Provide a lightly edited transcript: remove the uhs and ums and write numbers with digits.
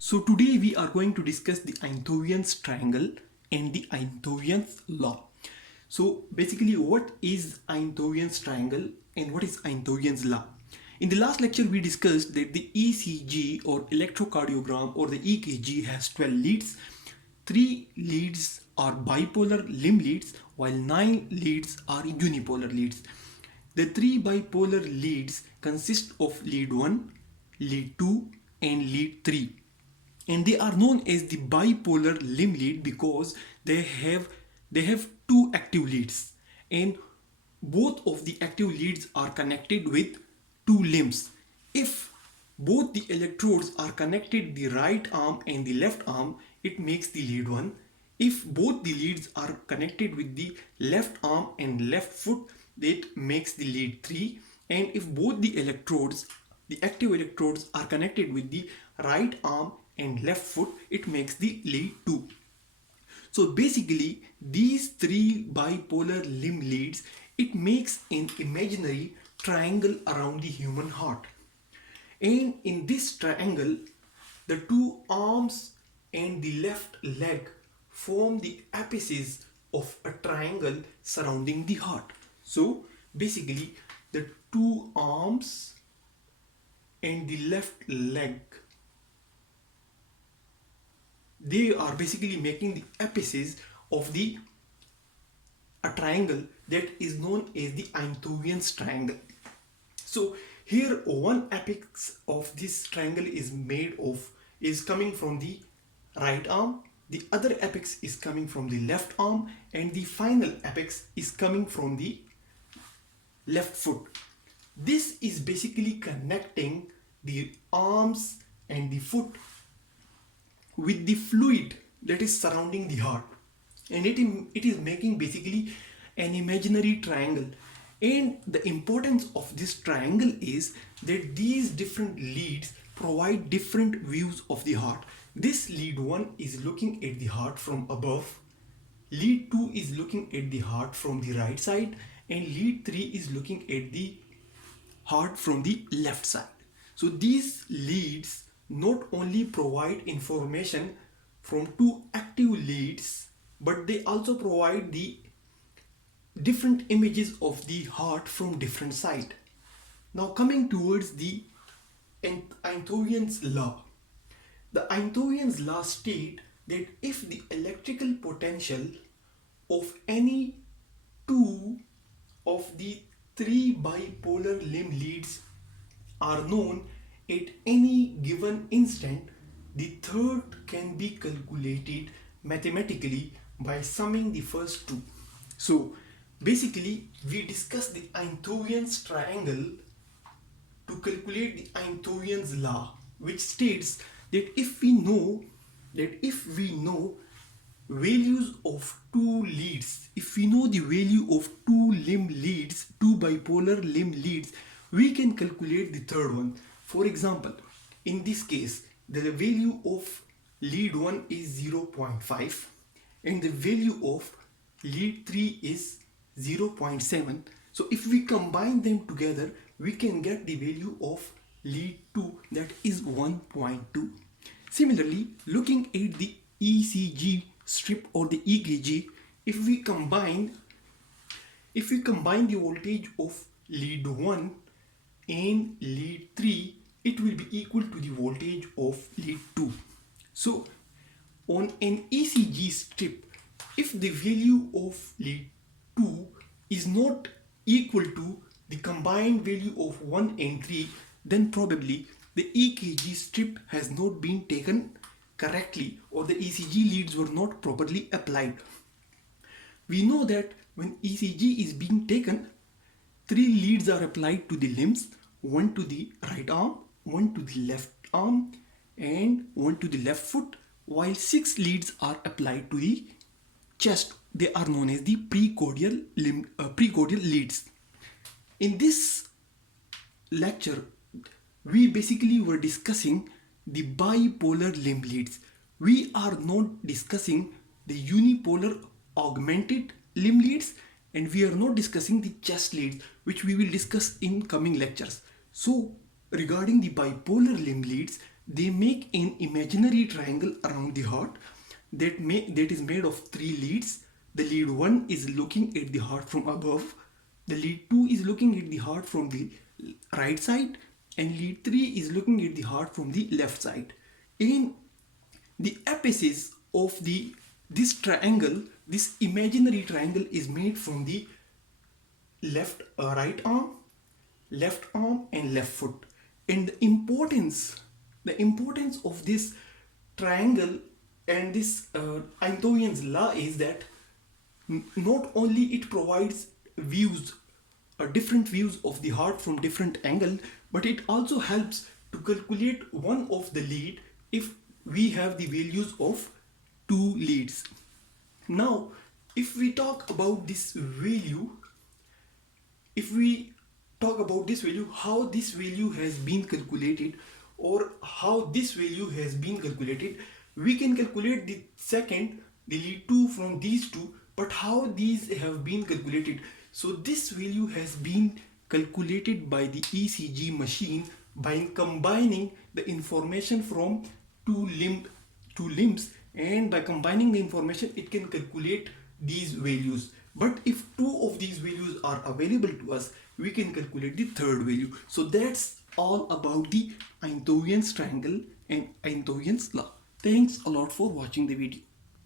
So today we are going to discuss the Einthoven's triangle and the Einthoven's law. So basically what is Einthoven's triangle and what is Einthoven's law? In the last lecture we discussed that the ECG or electrocardiogram or the EKG has 12 leads. 3 leads are bipolar limb leads while 9 leads are unipolar leads. The 3 bipolar leads consist of lead 1, lead 2 and lead 3, and they are known as the bipolar limb lead because they have two active leads, and both of the active leads are connected with two limbs. If both the electrodes are connected the right arm and the left arm, it makes the lead 1. If both the leads are connected with the left arm and left foot, that makes the lead 3. And if both the active electrodes are connected with the right arm and left foot, it makes the lead 2. So basically these 3 bipolar limb leads, it makes an imaginary triangle around the human heart. And in this triangle, the 2 arms and the left leg form the apices of a triangle surrounding the heart. So basically the 2 arms and the left leg, they are basically making the apices of a triangle that is known as the Einthoven's triangle. So here one apex of this triangle is coming from the right arm, the other apex is coming from the left arm, and the final apex is coming from the left foot. This is basically connecting the arms and the foot with the fluid that is surrounding the heart, and it is making basically an imaginary triangle. And the importance of this triangle is that these different leads provide different views of the heart. This lead 1 is looking at the heart from above, lead 2 is looking at the heart from the right side, and lead 3 is looking at the heart from the left side. So these leads not only provide information from 2 active leads, but they also provide the different images of the heart from different side. Now coming towards the Einthoven's law. The Einthoven's law state that if the electrical potential of any 2 of the 3 bipolar limb leads are known at any given instant, the third can be calculated mathematically by summing the first 2. So basically we discussed the Einthoven's triangle to calculate the Einthoven's law, which states that if we know values of 2 leads, if we know the value of 2 limb leads, 2 bipolar limb leads, we can calculate the third one. For example, in this case, the value of lead 1 is 0.5 and the value of lead 3 is 0.7. So if we combine them together, we can get the value of lead 2, that is 1.2. Similarly, looking at the ECG strip or the EKG, if we combine the voltage of lead 1 and lead 3, it will be equal to the voltage of lead 2. So on an ECG strip, if the value of lead 2 is not equal to the combined value of 1 and 3, then probably the EKG strip has not been taken correctly or the ECG leads were not properly applied. We know that when ECG is being taken, 3 leads are applied to the limbs, 1 to the right arm, 1 to the left arm, and 1 to the left foot, while 6 leads are applied to the chest. They are known as the precordial leads. In this lecture, we basically were discussing the bipolar limb leads. We are not discussing the unipolar augmented limb leads, and we are not discussing the chest leads, which we will discuss in coming lectures. So regarding the bipolar limb leads, they make an imaginary triangle around the heart that is made of three leads. The lead 1 is looking at the heart from above, the lead 2 is looking at the heart from the right side, and lead 3 is looking at the heart from the left side. In the apices of this triangle, this imaginary triangle is made from the right arm, and left foot. And the importance of this triangle and this Einthoven's law is that not only it provides views different views of the heart from different angle, but it also helps to calculate one of the lead if we have the values of two leads. Now if we talk about this value, if we talk about this value, how this value has been calculated, or how this value has been calculated, we can calculate the second, the lead 2 from these two, but how these have been calculated? So this value has been calculated by the ECG machine by combining the information from two limbs, and by combining the information it can calculate these values. But if two of these values are available to us, we can calculate the third value. So that's all about the Einthoven's triangle and Einthoven's law. Thanks a lot for watching the video.